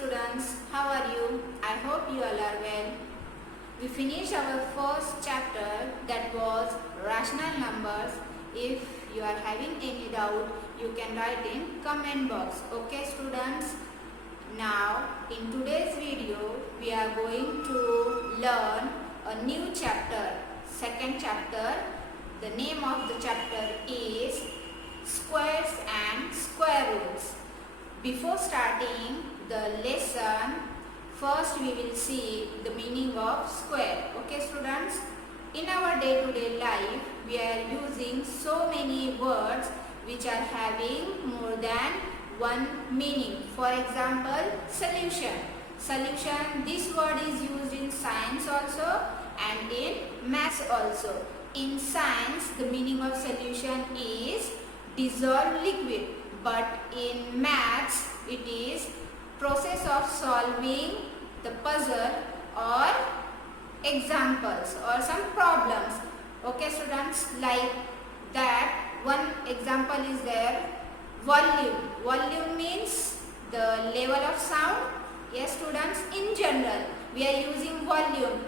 students, how are you? I hope you all are well. We finished our first chapter, that was rational numbers. If you are having any doubt, you can write in comment box. Okay students? Now in today's video, we are going to learn a new chapter, second chapter. The name of the chapter is Squares and Square Roots. Before starting the lesson, first we will see the meaning of square. Okay students? In our day-to-day life, we are using so many words which are having more than one meaning. For example, solution. Solution, this word is used in science also and in maths also. In science, the meaning of solution is dissolved liquid, but in maths, it is process of solving the puzzle or examples or some problems. Okay students, like that one example is there, volume. Volume means the level of sound. Yes students, in general we are using volume.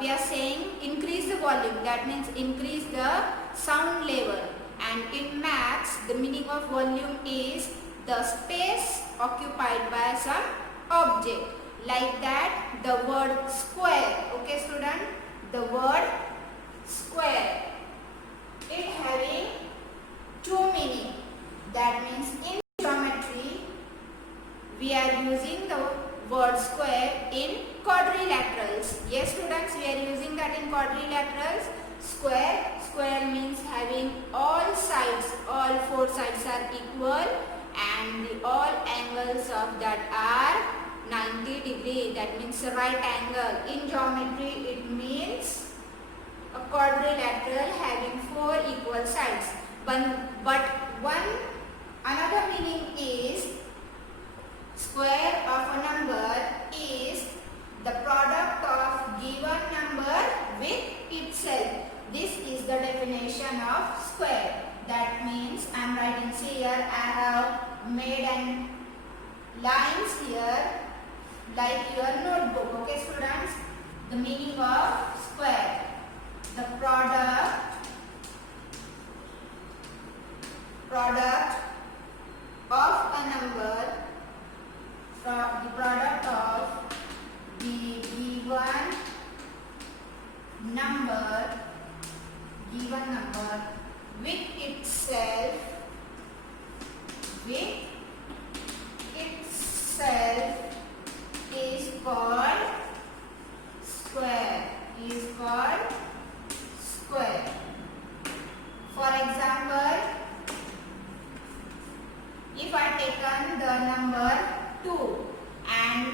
We are saying increase the volume, that means increase the sound level. And in maths, the meaning of volume is the space occupied by some object. Like that, the word square. Okay student, the word square, it having two meaning. That means in geometry, we are using the word square in quadrilaterals. Yes students, we are using that in quadrilaterals. Square, square means having all sides, all four sides are equal and all angles of that are 90 degree. That means right angle. In geometry, it means a quadrilateral having four equal sides. But another meaning is square of a number is the product of given number with itself. This is the definition of square. That means I am writing here, I have made an lines here like your notebook. Okay students, the meaning of square, the product of a number, the product of the given number with itself is called square. For example, if I taken the number 2 and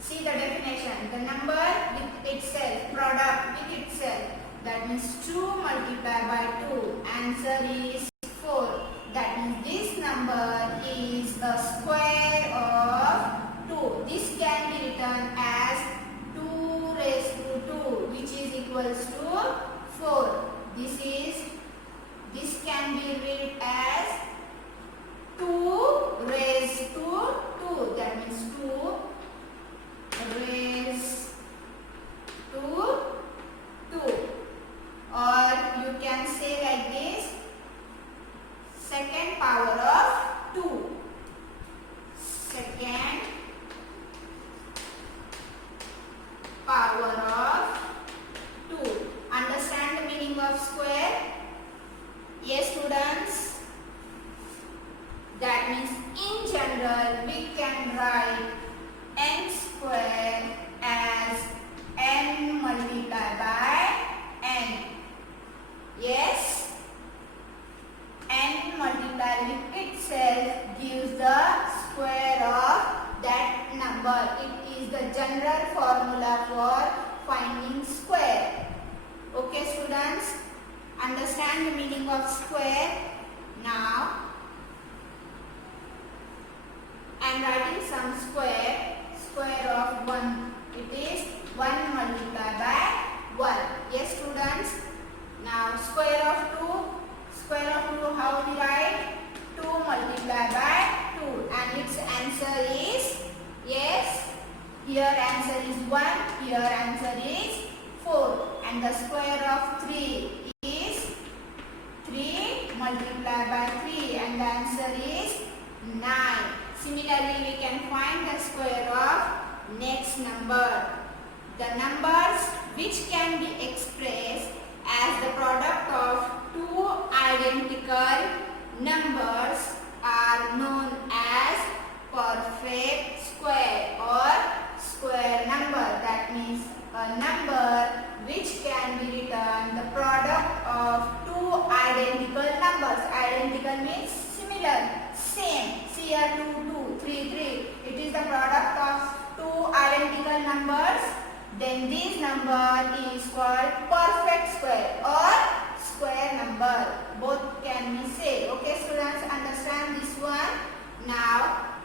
see the definition, the number with itself, product with itself, that means 2 multiplied by 2, answer is 4. That means this number is a square of 2. This can be written as 2 raised to 2, which is equals to 4. This can be read as 2 raised to 2. That means 2 raised to 2. Or you can say like this, second power of 2. Second power of 2. Understand the meaning of square? Yes students? That means in general we can write n square as n multiplied by n. Yes, n multiplied with itself gives the square of that number. It is the general formula for finding square. Okay students, understand the meaning of square? Now I am writing some square of 1. It is 1 multiplied by 1. Yes students? Now square of 2, how we write? 2 multiplied by 2 and its answer is, yes, Here answer is 1, here answer is 4. And the square of 3 is 3 multiplied by 3 and the answer is 9. Similarly, we can find the square of next number. The numbers which can be expressed as the product of two identical numbers are known as perfect square or square number. That means a number which can be written the product of two identical numbers. Identical means similar, same. See here 2, 2, 3, 3. It is the product of two identical numbers. Then this number is called perfect square or square number. Both can be said. Okay students, understand this one? Now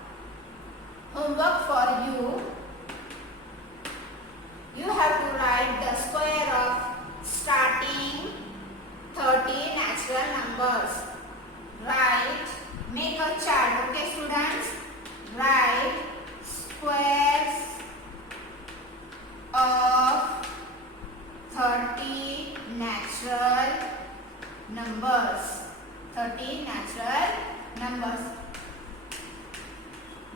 homework for you. You have to write the square of starting 30 natural numbers. Write, make a chart. Okay students? Write squares of 30 natural numbers. 30 natural numbers.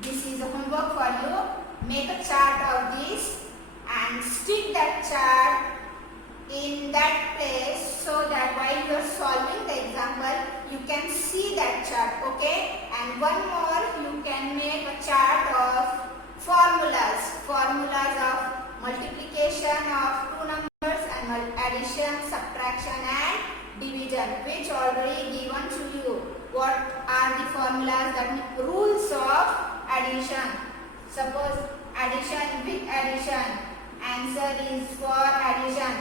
This is a homework for you. Make a chart of this and stick that chart in that place so that while you are solving the example, you can see that chart. Okay? And one more, you can make a chart of formulas. Formulas of multiplication of two numbers and addition, subtraction and division, which already given to you. What are the formulas? That means rules of addition. Suppose addition with addition. Answer is for addition.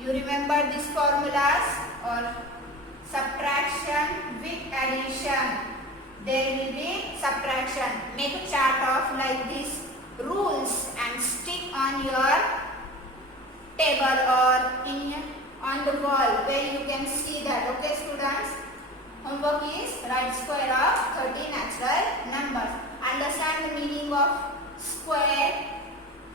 You remember these formulas? Or subtraction with addition. There will be subtraction. Make a chart of like this rules and stick on your table or on the wall where you can see that. Okay students? Homework is write square of 30 natural numbers. Understand the meaning of square.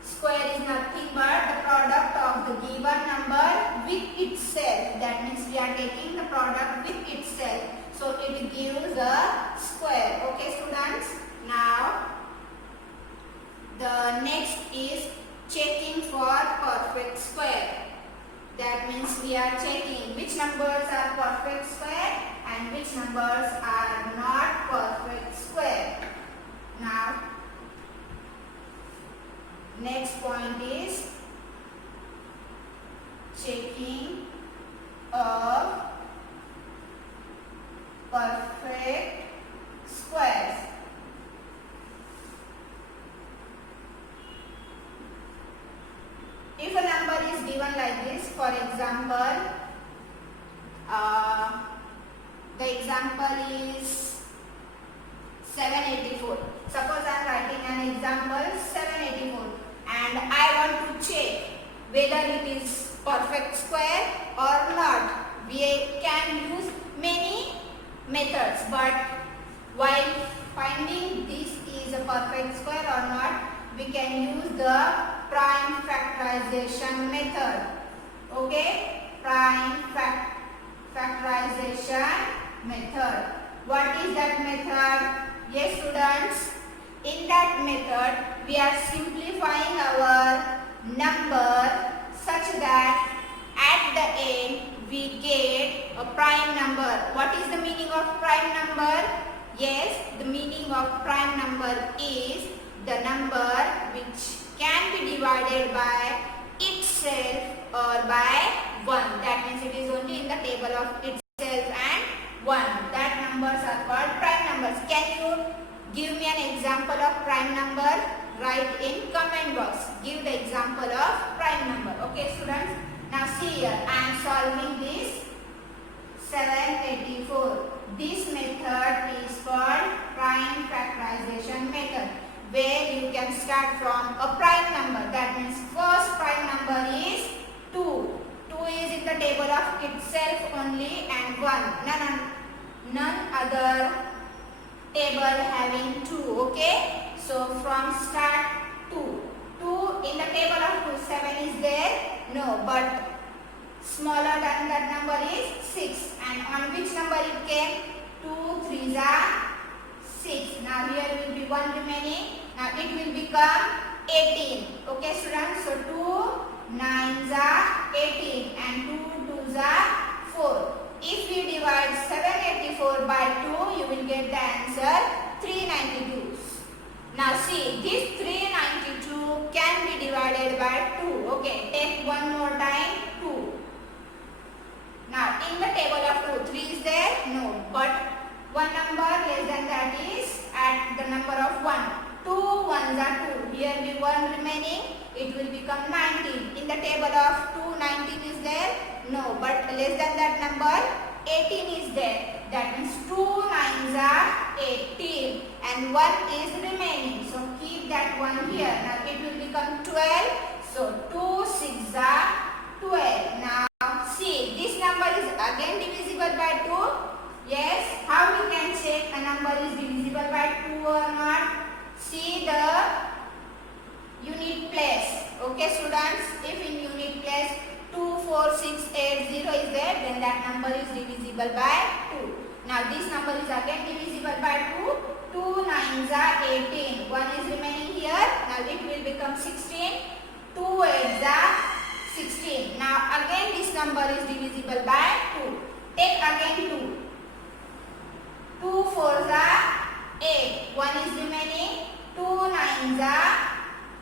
Square is nothing but the product of the given number with itself. That means we are taking the product with itself. So it gives a square. Okay students? Now the next is checking for perfect square. That means we are checking which numbers are perfect square and which numbers are not perfect square. Now next point is checking of perfect squares. If a number is given like this, for example, the example is 784. Suppose I am writing an example 784 and I want to check whether it is perfect square or not. We can use many methods, but while finding this is a perfect square or not, we can use the prime factorization method. Okay? Prime factorization method. What is that method? Yes students, in that method we are simplifying our number such that at the end we get a prime number. What is the meaning of prime number? Yes, the meaning of prime number is the number which can be divided by itself or by 1. That means it is only in the table of itself and 1. That numbers are called prime numbers. Can you give me an example of prime number? Write in comment box. Give the example of prime number. Okay students? Now see here, I am solving this 784. This method is called prime factorization method, where you can start from a prime number. That means first prime number is 2. 2 is in the table of itself only and 1. None other table having 2. Okay? So from start 2. 2 No, but smaller than that number is 6. And on which number it came? 2 3s are 6. Now here will be 1 remaining. Now it will become 18. Okay students, so 2 9s are 18 and 2 2s are 4. If we divide 784 by 2, you will get the answer 392. Now see, this 392 can be divided by 2. Okay, take one more time, 2. Now in the table of 2, 3 is there? No, but one number less than that is at the number of 1. 2 1s are 2. Here be 1 remaining, it will become 19. In the table of 2, 19 is there? No, but less than that number 18 is there. That means 2 9s are 18 and 1 is remaining. So keep that 1 here. Now it will become 12. So 2 6s are 12. Now see, this number is again divisible by 2. Yes, how we can check a number is divisible by 2 or not? See the unit place. Okay students, if in unit place 2 4 6 8 0 is there, then that number is divisible by 2. Now this number is again divisible by 2. 2 9s are 18. 1 is remaining here. Now it will become 16. 2 8s are 16. Now again this number is divisible by 2. Take again 2. 2 4s are 8. 1 is remaining. 2 9s are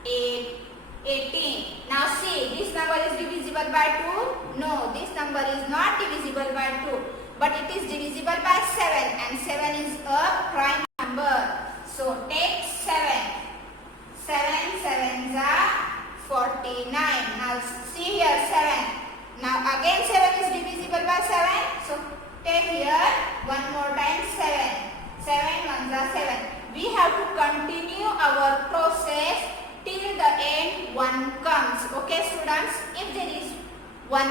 18. Now see, this number is divisible by 2. No, this number is not divisible by 2. But it is divisible by 7. And 7 is a prime number. So take 7. 7 7s are 49. Now see here 7. Now again 7 is divisible by 7. So take here one more time 7. 7 1s are 7. We have to continue our process till the end 1 comes. Okay students, if there is 1,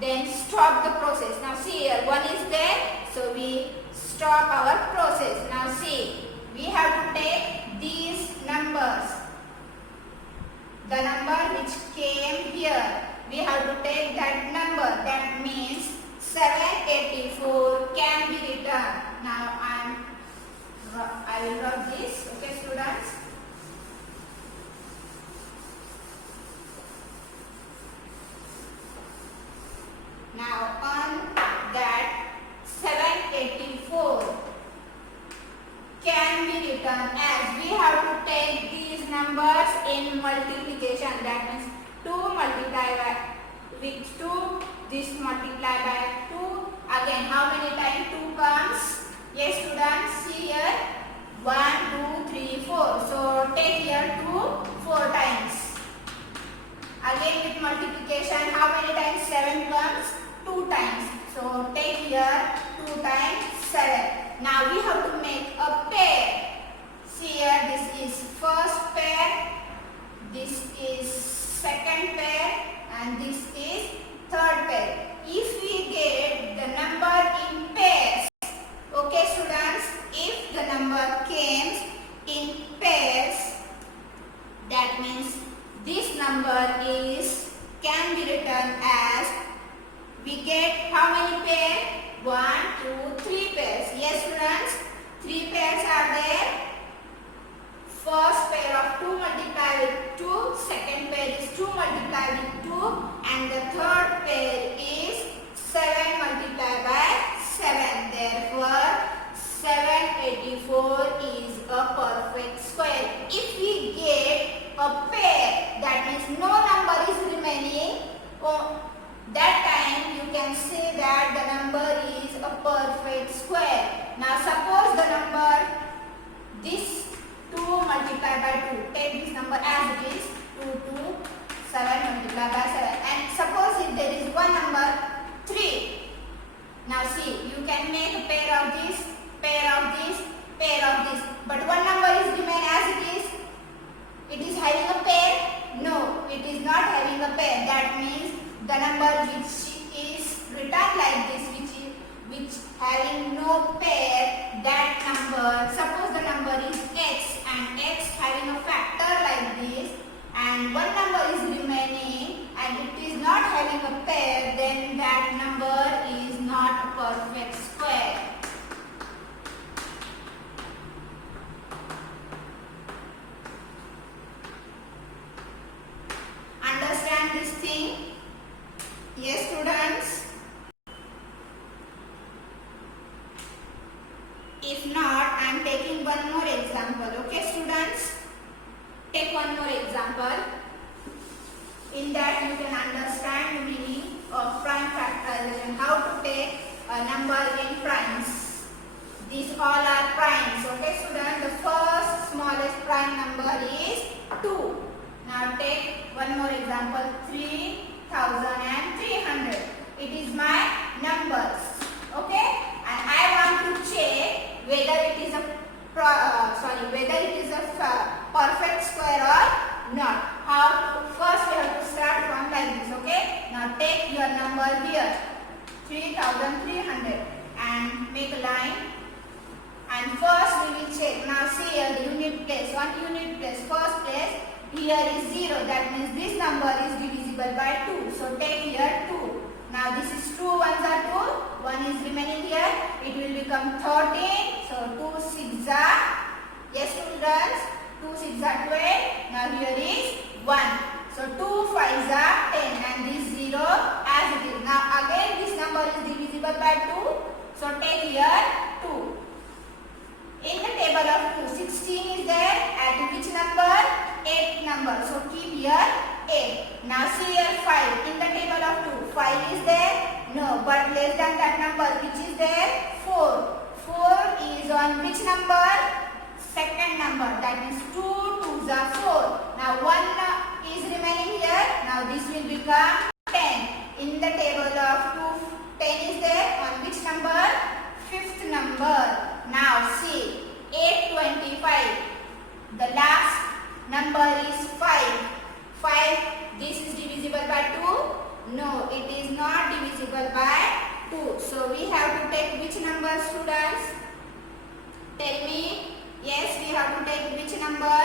then stop the process. Now see here 1 is there, so we stop our process. Now see, we have to take these numbers. The number which came here, we have to take that number. That means 784 can be written. Now I will write this. Okay students. Now on that 784 can be written as, we have to take these numbers in multiplication. That means 2 multiply by with 2, this multiply by 2. Again, how many times 2 comes? Yes students, see here 1 2 3 4. So take here 2 4 times. Again with multiplication, how many times 7 comes? 2 times. So take here 2 times 7. Now we have to make a pair. See here, this is first pair, this is second pair, and this is third pair. If we get the number in pairs, okay students, if the number comes in pairs, that means this number can be written as, we get how many pairs? 1 2 3 pairs. Yes students, 3 pairs are there. First pair of 2 multiplied with 2, second pair is 2 multiplied with 2, and the third pair is 7 multiplied by 7. Therefore 784 is a perfect square. If we get a pair, that means no number is remaining, that time you can say that the number is a perfect square. Now suppose the number, this 2 multiplied by 2, take this number as it is, 2 2 7 multiplied by 7, and suppose if there is one number 3. Now see, you can make a pair of this, pair of this, pair of this, but one number is remain as it is. It is having a pair? No, it is not having a pair. That means the number which is written like this, which having no pair, that number, suppose the number is x and x having a factor like this, and one number is remaining and it is not take one more example. In that you can understand the meaning of prime factorization. How to take a number in primes. These all are primes. Okay, student. The first smallest prime number is 2. Now take one more example. 3,300. It is my numbers. Okay, and I want to check whether it is a perfect square or not. First we have to start from like this. Okay, now take your number here, 3,300, and make a line. And first we will check. Now see here the unit place. One unit place. First place here is 0. That means this number is divisible by 2. So take here 2. Now this is 2 ones are 2. 1 is remaining here. It will become 13. So 2 6 are, yes students, 2 6 are 12. Now here is 1. So 2 5 are 10 and this 0 as it is. Now again this number is divisible by 2. So take here 2. In the table of 2, 16 is there. At which number? 8 number. So keep here 8. Now see here 5. In the table of 2, 5 is there? No, but less than that number, which is there? 4. 4 is on which number? Second number. That means 2 2s are 4. Now 1 is remaining here. Now this will become 10. In the table of 2, 10 is there. On which number? Fifth number. Now see, 825. The last number is 5. 5, this is divisible by 2? No, it is not divisible by 2. So we have to take which number, students? Tell me. Yes, we have to take which number?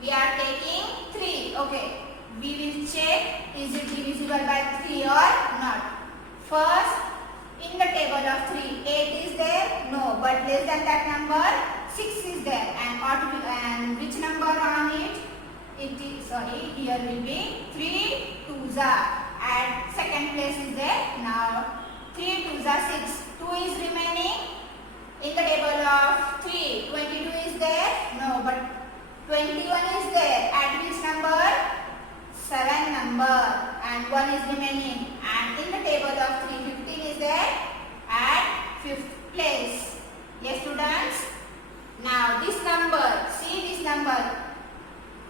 We are taking 3. Okay. We will check is it divisible by 3 or not. First, in the table of 3, 8 is there? No, but less than that number, 6 is there. And which number on it? It is, here will be 3 2s are. At second place is there. Now 3 2s are 6. 2 is remaining. In the table of 3, 22 is there? No, but 21 is there. At which number? 7 number. And 1 is remaining. And in the table of 3, 15 is there? At 5th place. Yes, students? Now this number, see this number.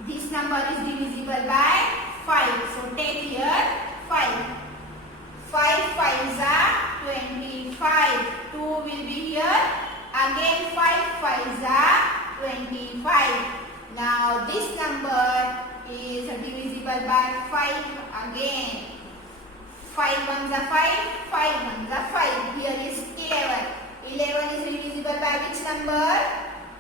This number is divisible by 5. So take here 5. 5 5s are 25. 2 will be here. Again 5 5s are 25. Now this number is divisible by 5 again. 5 ones are 5. 5 ones are 5. Here is 11. 11 is divisible by which number?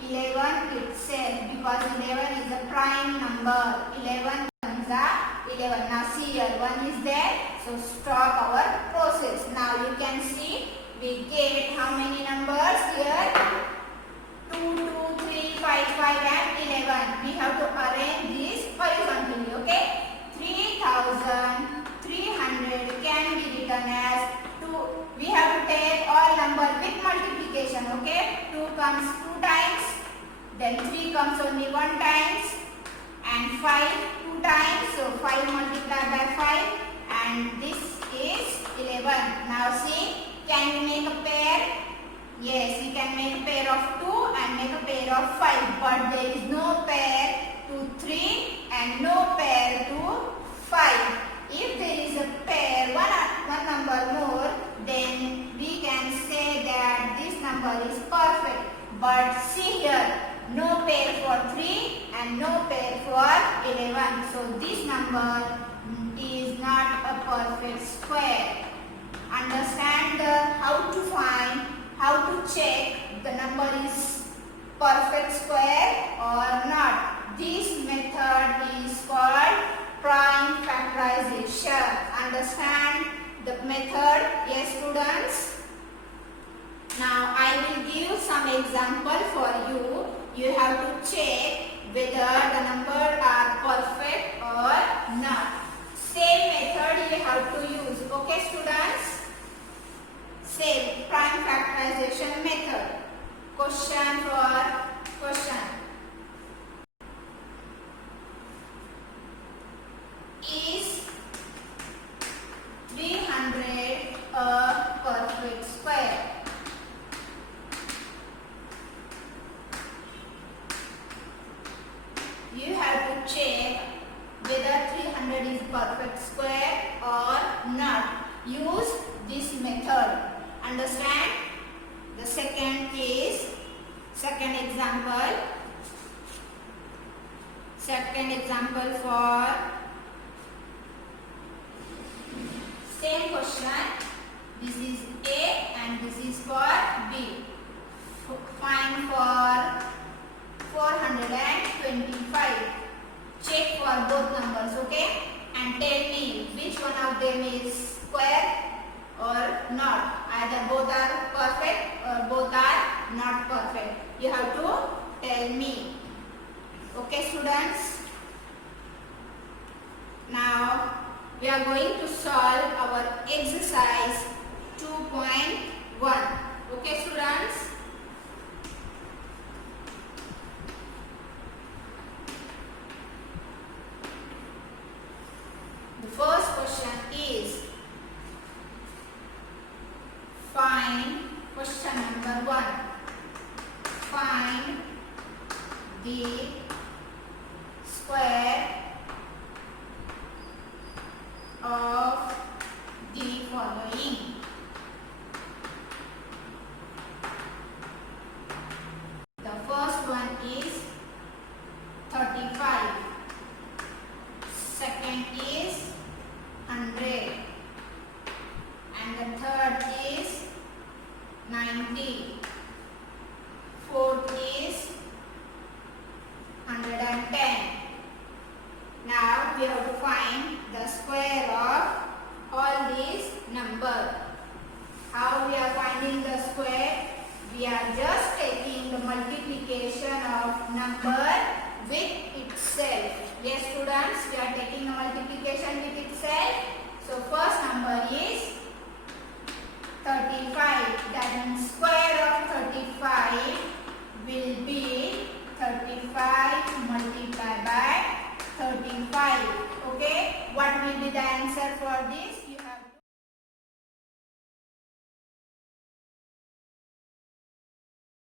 11 itself, because 11 is a prime number. 11 ones are 11. Now see here 1 is there. So stop our process. Now you can see we get how many numbers here? 2 2 3 5 5 and 11. We have to arrange this horizontally. Okay. 3,300 can be written as 2. We have to take all numbers with multiplication. Okay. 2 comes 2 times. Then 3 comes only 1 times. And 5 2 times. So 5 multiplied by 5. And this is 11. Now see, can we make a pair? Yes, we can make a pair of 2 and make a pair of 5. But there is no pair to 3 and no pair to 5. If there is a pair, one number more, then we can say that this number is perfect. But see here, no pair for 3 and no pair for 11. So this number is not a perfect square. Understand how to find, how to check the number is perfect square or not. This method is called prime factorization. Understand the method? Yes, students? Now I will give some example for you. You have to check whether the numbers are perfect or not. Same method you have to use. Okay, students? Same prime factorization method. Question for question. Is 300 a perfect square? You have to check whether 300 is perfect square or not. Use this method. Understand? The second example. Second example for same question. This is A and this is for B. Find for 425. Check for both numbers, okay? And tell me which one of them is square or not. Either both are perfect or both are not perfect. You have to tell me. Okay, students? Now we are going to solve our exercise 2.1. Okay, students? The first question is question number 1. Find the square of the following. The first one is 35. Second is 100. And the third is 90. Fourth is 110. Now we have to find the square of all these numbers. How we are finding the square? We are just taking the multiplication of number with itself. Yes, students, we are taking the multiplication with itself. So first number is 35. That means square of 35 will be 35 multiplied by 35. Okay, what will be the answer for this?